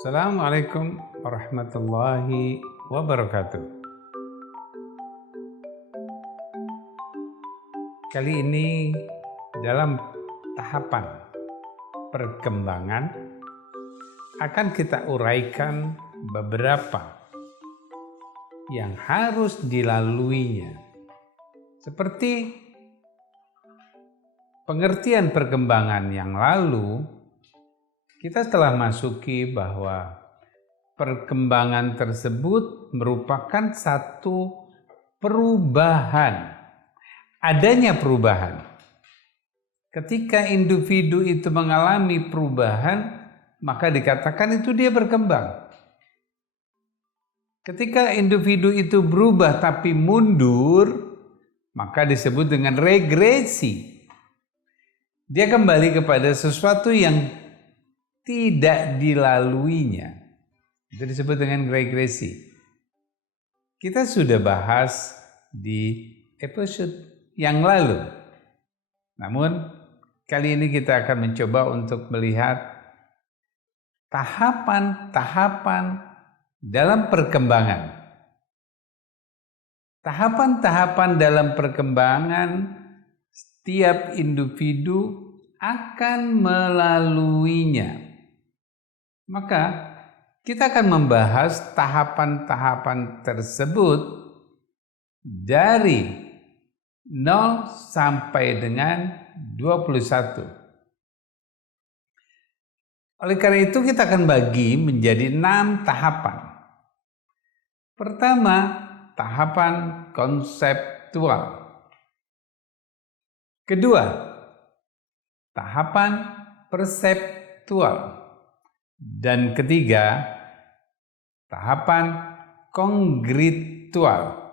Assalamualaikum warahmatullahi wabarakatuh. Kali ini dalam tahapan perkembangan akan kita uraikan beberapa yang harus dilaluinya. Seperti pengertian perkembangan yang lalu, kita telah masuki bahwa perkembangan tersebut merupakan satu perubahan, adanya perubahan. Ketika individu itu mengalami perubahan, maka dikatakan itu dia berkembang. Ketika individu itu berubah tapi mundur, maka disebut dengan regresi. Dia kembali kepada sesuatu yang tidak dilaluinya. Itu disebut dengan regresi. Kita sudah bahas di episode yang lalu. Namun kali ini kita akan mencoba untuk melihat tahapan-tahapan dalam perkembangan. Tahapan-tahapan dalam perkembangan setiap individu akan melaluinya. Maka kita akan membahas tahapan-tahapan tersebut dari 0 sampai dengan 21. Oleh karena itu kita akan bagi menjadi 6 tahapan. Pertama, tahapan konseptual. Kedua, tahapan perseptual. Dan ketiga, tahapan kongritual.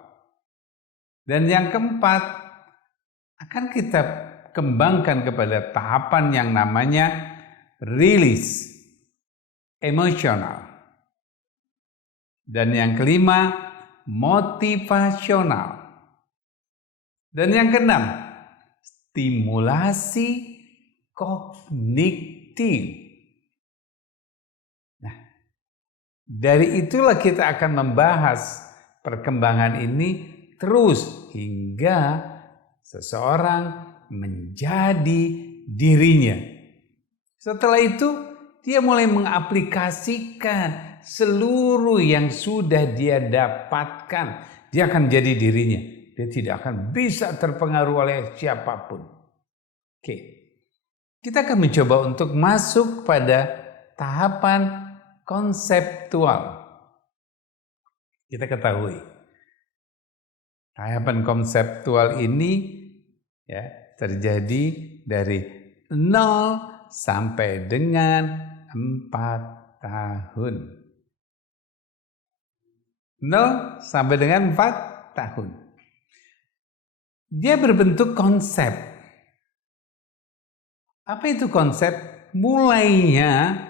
Dan yang keempat, akan kita kembangkan kepada tahapan yang namanya rilis emosional. Dan yang kelima, motivasional. Dan yang keenam, stimulasi kognitif. Dari itulah kita akan membahas perkembangan ini terus hingga seseorang menjadi dirinya. Setelah itu dia mulai mengaplikasikan seluruh yang sudah dia dapatkan. Dia akan jadi dirinya. Dia tidak akan bisa terpengaruh oleh siapapun. Oke. Kita akan mencoba untuk masuk pada tahapan konseptual. Kita ketahui tahapan konseptual ini terjadi dari 0 sampai dengan 4 tahun. 0 sampai dengan 4 tahun. Dia berbentuk konsep. Apa itu konsep? Mulainya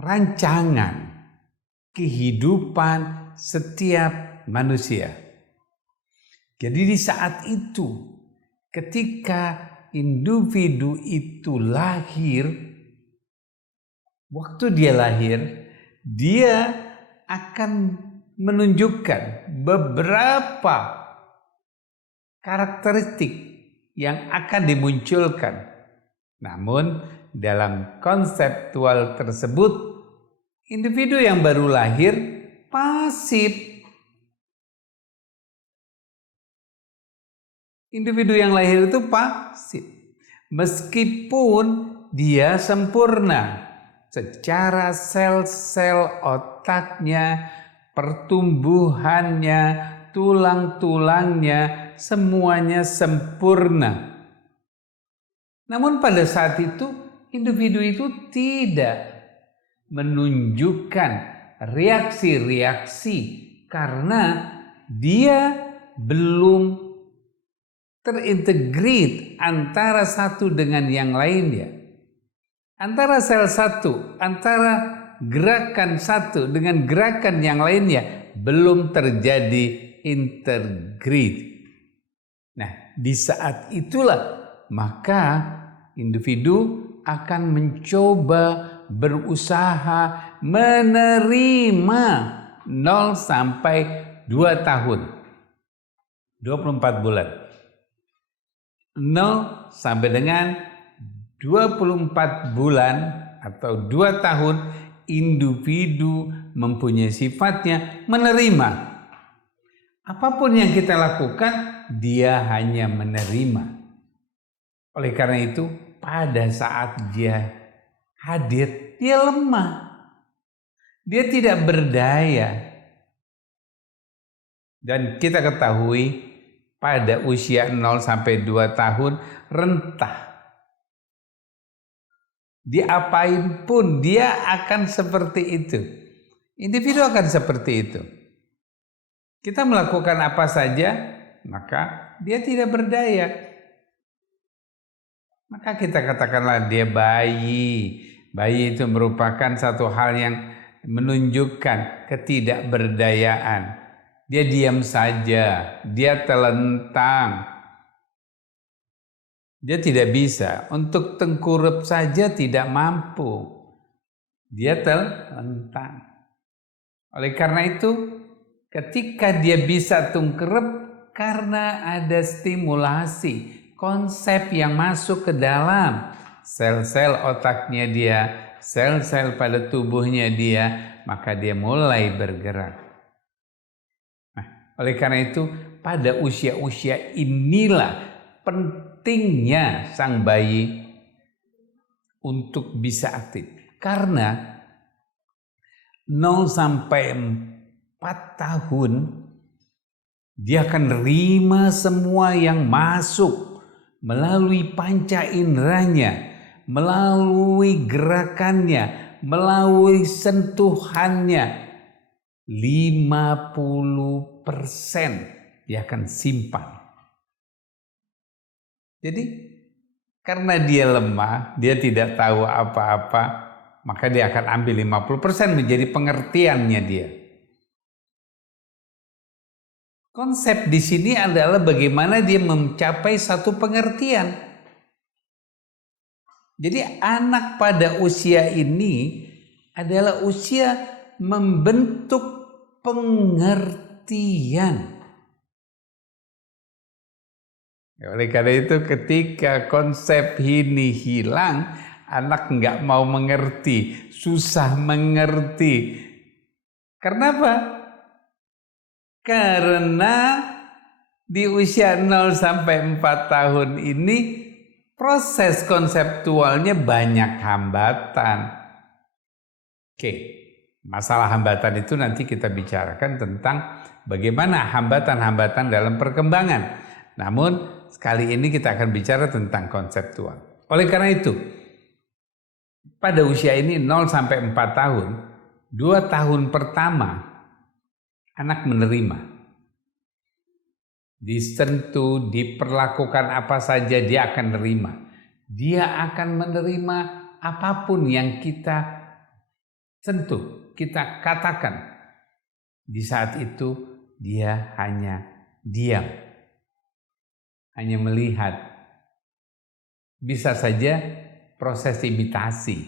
rancangan kehidupan setiap manusia. Jadi di saat itu, ketika individu itu lahir, waktu dia lahir, dia akan menunjukkan beberapa karakteristik yang akan dimunculkan. Namun dalam konseptual tersebut, individu yang baru lahir pasif. Individu yang lahir itu pasif. Meskipun dia sempurna secara sel-sel otaknya, pertumbuhannya, tulang-tulangnya, semuanya sempurna. Namun pada saat itu individu itu tidak menunjukkan reaksi-reaksi karena dia belum terintegrate antara satu dengan yang lainnya. Antara sel satu, antara gerakan satu dengan gerakan yang lainnya belum terjadi integrate. Nah, di saat itulah maka individu akan mencoba berusaha menerima 0 sampai 2 tahun. 24 bulan. 0 sampai dengan 24 bulan atau 2 tahun individu mempunyai sifatnya menerima. Apapun yang kita lakukan, dia hanya menerima. Oleh karena itu, pada saat dia hadir, dia lemah. Dia tidak berdaya. Dan kita ketahui pada usia 0 sampai 2 tahun rentah. Diapain pun dia akan seperti itu. Individu akan seperti itu. Kita melakukan apa saja, maka dia tidak berdaya. Maka kita katakanlah dia bayi. Bayi itu merupakan satu hal yang menunjukkan ketidakberdayaan. Dia diam saja, dia telentang. Dia tidak bisa, untuk tengkurap saja tidak mampu. Dia telentang. Oleh karena itu, ketika dia bisa tengkurap, karena ada stimulasi, konsep yang masuk ke dalam sel-sel otaknya dia, sel-sel pada tubuhnya dia, maka dia mulai bergerak. Nah, oleh karena itu, pada usia-usia inilah pentingnya sang bayi untuk bisa aktif. Karena 0 sampai 4 tahun dia akan terima semua yang masuk melalui panca inderanya, melalui gerakannya, melalui sentuhannya. 50% dia akan simpan. Jadi karena dia lemah, dia tidak tahu apa-apa, maka dia akan ambil 50% menjadi pengertiannya dia. Konsep di sini adalah bagaimana dia mencapai satu pengertian. Jadi anak pada usia ini adalah usia membentuk pengertian. Oleh karena itu ketika konsep ini hilang, anak nggak mau mengerti, susah mengerti. Karena apa? Karena di usia 0 sampai 4 tahun ini proses konseptualnya banyak hambatan. Oke, masalah hambatan itu nanti kita bicarakan tentang bagaimana hambatan-hambatan dalam perkembangan. Namun kali ini kita akan bicara tentang konseptual. Oleh karena itu, pada usia ini 0 sampai 4 tahun, 2 tahun pertama anak menerima. Disentuh, diperlakukan apa saja dia akan menerima. Dia akan menerima apapun yang kita sentuh, kita katakan. Di saat itu dia hanya diam. Hanya melihat. Bisa saja proses imitasi.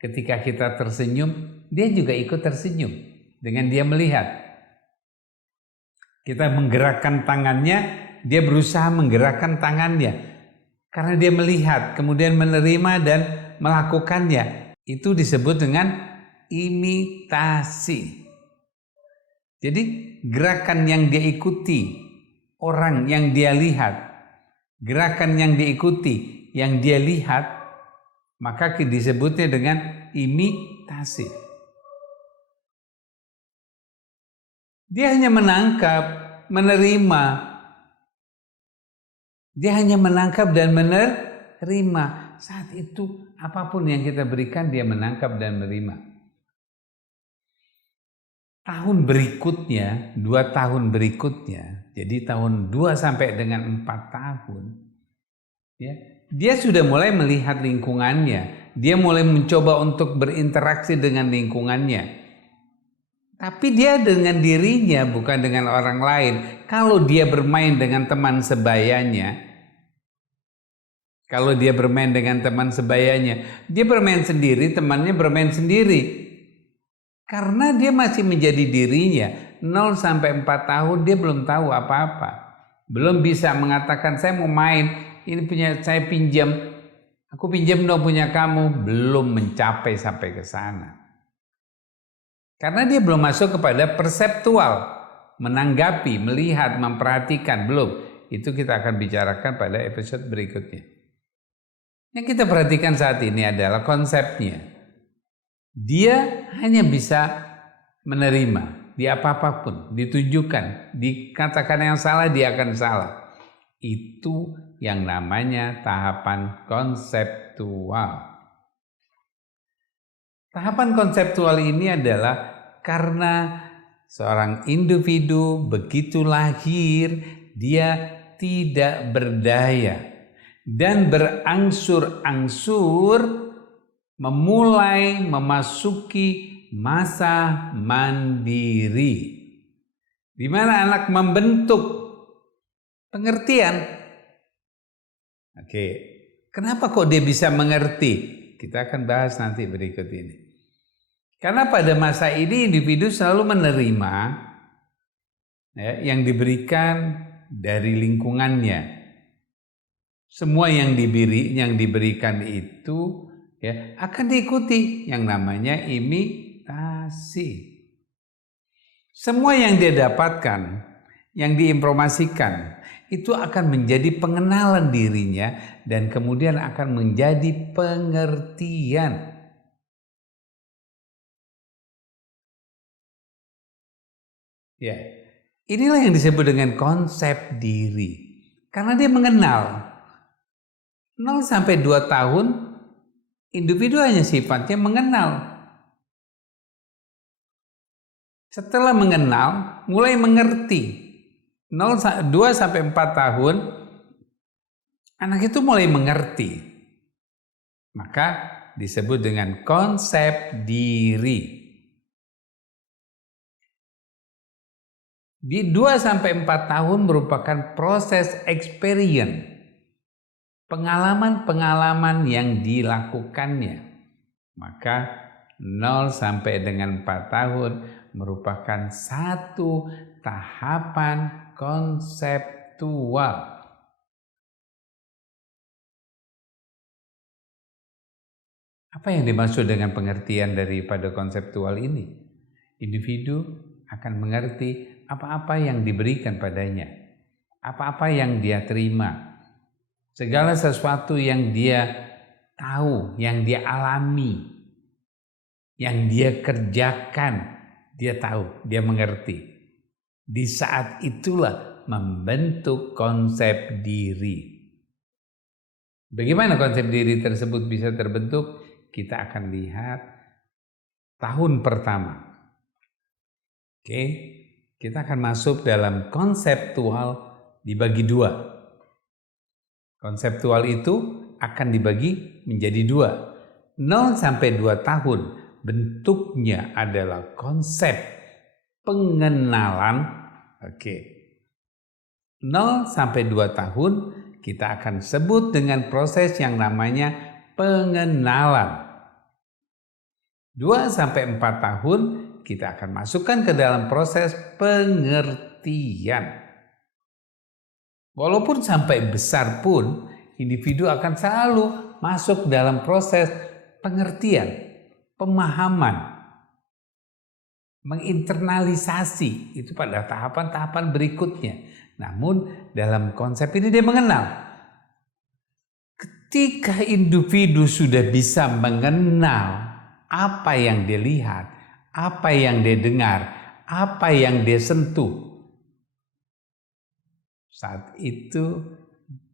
Ketika kita tersenyum, dia juga ikut tersenyum dengan dia melihat. Kita menggerakkan tangannya, dia berusaha menggerakkan tangannya. Karena dia melihat, kemudian menerima dan melakukannya. Itu disebut dengan imitasi. Jadi gerakan yang dia ikuti, orang yang dia lihat, gerakan yang diikuti, yang dia lihat, maka disebutnya dengan imitasi. Dia hanya menangkap, menerima. Dia hanya menangkap dan menerima. Saat itu apapun yang kita berikan dia menangkap dan menerima. Tahun berikutnya, 2 tahun berikutnya, jadi tahun 2 sampai dengan 4 tahun, ya, dia sudah mulai melihat lingkungannya. Dia mulai mencoba untuk berinteraksi dengan lingkungannya. Tapi dia dengan dirinya, bukan dengan orang lain. Kalau dia bermain dengan teman sebayanya, Kalau dia bermain dengan teman sebayanya, dia bermain sendiri, temannya bermain sendiri. Karena dia masih menjadi dirinya, 0 sampai 4 tahun dia belum tahu apa-apa. Belum bisa mengatakan saya mau main, ini punya saya pinjam, aku pinjam dong punya kamu, belum mencapai sampai ke sana. Karena dia belum masuk kepada perseptual, menanggapi, melihat, memperhatikan, belum. Itu kita akan bicarakan pada episode berikutnya. Yang kita perhatikan saat ini adalah konsepnya. Dia hanya bisa menerima di apapun, ditunjukkan, dikatakan yang salah, dia akan salah. Itu yang namanya tahapan konseptual. Tahapan konseptual ini adalah karena seorang individu begitu lahir, dia tidak berdaya dan berangsur-angsur memulai memasuki masa mandiri, di mana anak membentuk pengertian. Oke, kenapa kok dia bisa mengerti? Kita akan bahas nanti berikut ini. Karena pada masa ini individu selalu menerima yang diberikan dari lingkungannya. Semua yang diberikan itu akan diikuti yang namanya imitasi. Semua yang dia dapatkan, yang diinformasikan, itu akan menjadi pengenalan dirinya dan kemudian akan menjadi pengertian. Ya, inilah yang disebut dengan konsep diri. Karena dia mengenal 0 sampai 2 tahun individu hanya sifatnya mengenal. Setelah mengenal, mulai mengerti. 2 sampai 4 tahun, anak itu mulai mengerti. Maka disebut dengan konsep diri. Di 2 sampai 4 tahun merupakan proses experience. Pengalaman-pengalaman yang dilakukannya. Maka 0 sampai dengan 4 tahun merupakan satu tahapan konseptual. Apa yang dimaksud dengan pengertian daripada konseptual ini? Individu akan mengerti apa-apa yang diberikan padanya, apa-apa yang dia terima. Segala sesuatu yang dia tahu, yang dia alami, yang dia kerjakan, dia tahu, dia mengerti. Di saat itulah membentuk konsep diri. Bagaimana konsep diri tersebut bisa terbentuk? Kita akan lihat tahun pertama. Oke, kita akan masuk dalam konseptual dibagi 2. Konseptual itu akan dibagi menjadi 2. 0 sampai 2 tahun bentuknya adalah konsep pengenalan. Oke. 0 sampai 2 tahun kita akan sebut dengan proses yang namanya pengenalan. 2 sampai 4 tahun kita akan masukkan ke dalam proses pengertian. Walaupun sampai besar pun, individu akan selalu masuk dalam proses pengertian, pemahaman, menginternalisasi, itu pada tahapan-tahapan berikutnya. Namun dalam konsep ini dia mengenal. Ketika individu sudah bisa mengenal apa yang dia lihat, apa yang dia dengar, apa yang dia sentuh, saat itu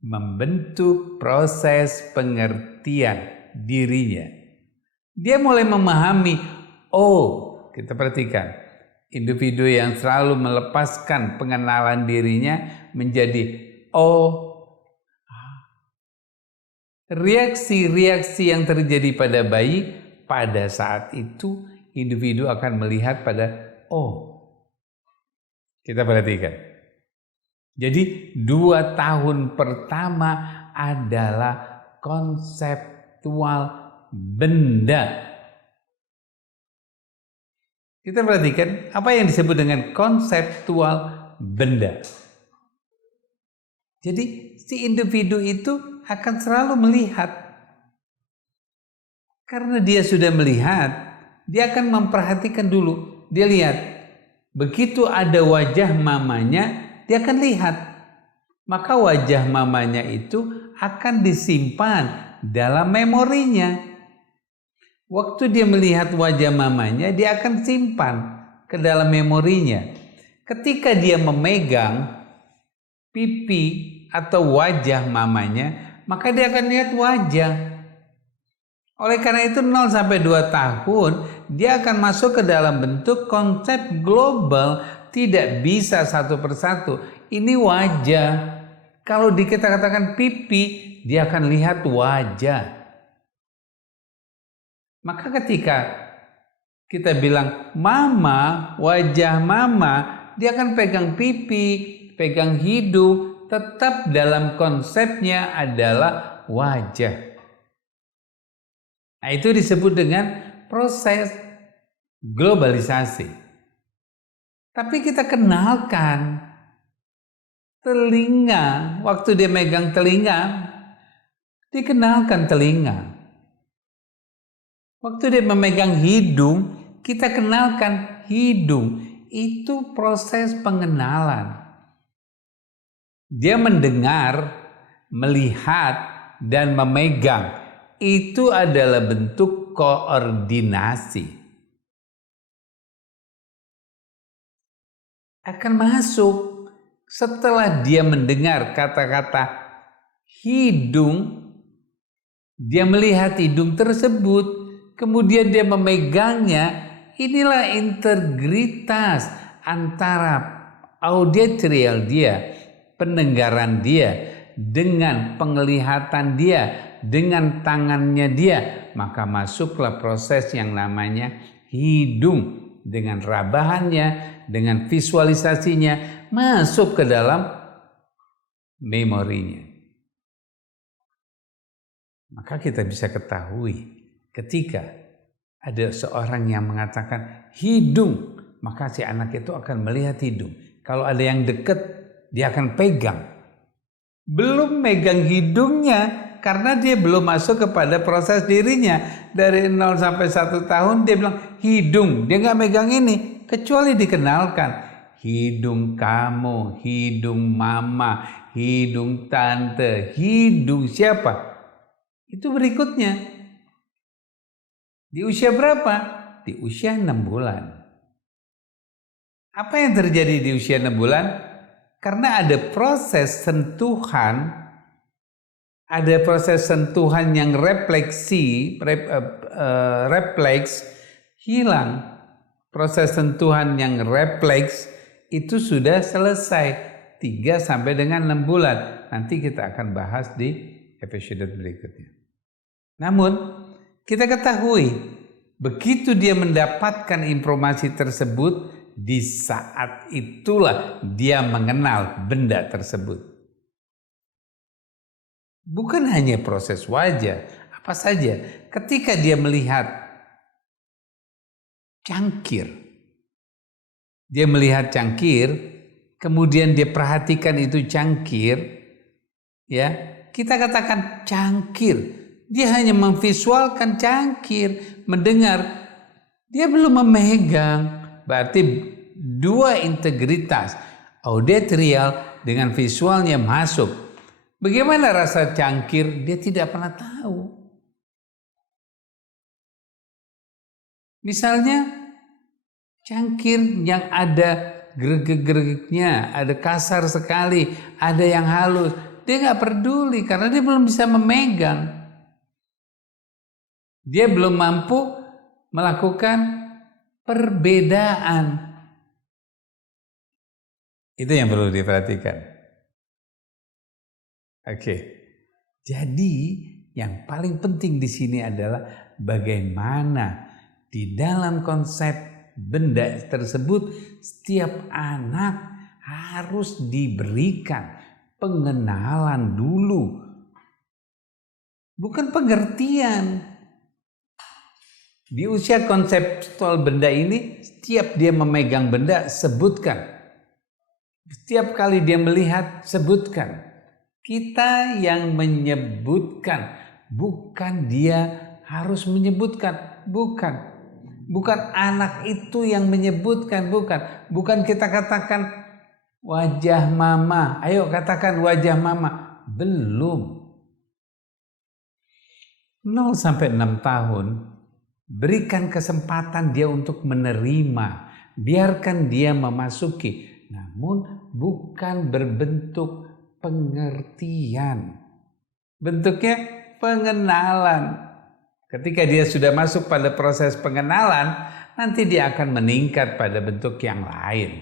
membentuk proses pengertian dirinya. Dia mulai memahami, kita perhatikan, individu yang selalu melepaskan pengenalan dirinya menjadi reaksi-reaksi yang terjadi pada bayi, pada saat itu individu akan melihat pada kita perhatikan. Jadi 2 tahun pertama adalah konseptual benda. Kita perhatikan apa yang disebut dengan konseptual benda. Jadi si individu itu akan selalu melihat. Karena dia sudah melihat, dia akan memperhatikan dulu. Dia lihat, begitu ada wajah mamanya, dia akan lihat. Maka wajah mamanya itu akan disimpan dalam memorinya. Waktu dia melihat wajah mamanya, dia akan simpan ke dalam memorinya. Ketika dia memegang pipi atau wajah mamanya, maka dia akan lihat wajah. Oleh karena itu 0 sampai 2 tahun, dia akan masuk ke dalam bentuk konsep global, tidak bisa satu persatu. Ini wajah. Kalau kita katakan pipi, dia akan lihat wajah. Maka ketika kita bilang mama, wajah mama, dia akan pegang pipi, pegang hidung, tetap dalam konsepnya adalah wajah. Nah, itu disebut dengan proses globalisasi. Tapi kita kenalkan telinga, waktu dia megang telinga, dikenalkan telinga. Waktu dia memegang hidung, kita kenalkan hidung. Itu proses pengenalan. Dia mendengar, melihat, dan memegang. Itu adalah bentuk koordinasi. Akan masuk setelah dia mendengar kata-kata hidung, dia melihat hidung tersebut, kemudian dia memegangnya. Inilah integritas antara auditorial dia, pendengaran dia, dengan penglihatan dia, dengan tangannya dia. Maka masuklah proses yang namanya hidung, dengan rabahannya, dengan visualisasinya, masuk ke dalam memorinya. Maka kita bisa ketahui ketika ada seorang yang mengatakan hidung, maka si anak itu akan melihat hidung. Kalau ada yang dekat, dia akan pegang. Belum megang hidungnya, karena dia belum masuk kepada proses dirinya. Dari 0 sampai 1 tahun dia bilang hidung, dia nggak megang ini, kecuali dikenalkan. Hidung kamu, hidung mama, hidung tante, hidung siapa? Itu berikutnya. Di usia berapa? Di usia 6 bulan. Apa yang terjadi di usia 6 bulan? Karena ada proses sentuhan, yang refleks hilang. Proses sentuhan yang refleks itu sudah selesai 3 sampai dengan 6 bulan. Nanti kita akan bahas di episode berikutnya. Namun kita ketahui, begitu dia mendapatkan informasi tersebut, di saat itulah dia mengenal benda tersebut. Bukan hanya proses wajah, apa saja. Ketika dia melihat cangkir, kemudian dia perhatikan itu cangkir, ya, kita katakan cangkir. Dia hanya memvisualkan cangkir, mendengar. Dia belum memegang. Berarti 2 integritas, auditorial dengan visualnya masuk. Bagaimana rasa cangkir? Dia tidak pernah tahu. Misalnya cangkir yang ada geregek-geregeknya, ada kasar sekali, ada yang halus. Dia nggak peduli karena dia belum bisa memegang. Dia belum mampu melakukan perbedaan. Itu yang perlu diperhatikan. Oke. Jadi yang paling penting di sini adalah bagaimana di dalam konsep benda tersebut setiap anak harus diberikan pengenalan dulu. bukan pengertian. Di usia konseptual benda ini, setiap dia memegang benda, sebutkan. Setiap kali dia melihat, sebutkan. Kita yang menyebutkan, bukan dia harus menyebutkan, bukan. Bukan anak itu yang menyebutkan, bukan. Bukan kita katakan wajah mama, ayo katakan wajah mama. Belum. 0 sampai 6 tahun, berikan kesempatan dia untuk menerima, biarkan dia memasuki, namun bukan berbentuk pengertian. Bentuknya pengenalan. Ketika dia sudah masuk pada proses pengenalan, nanti dia akan meningkat pada bentuk yang lain.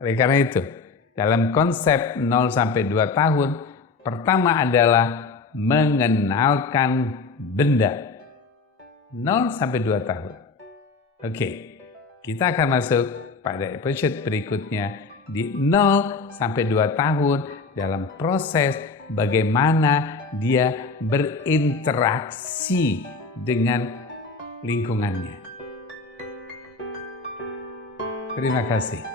Oleh karena itu, dalam konsep 0 sampai 2 tahun, pertama adalah mengenalkan benda. 0 sampai 2 tahun. Oke, kita akan masuk pada episode berikutnya di 0 sampai 2 tahun dalam proses bagaimana dia berinteraksi dengan lingkungannya. Terima kasih.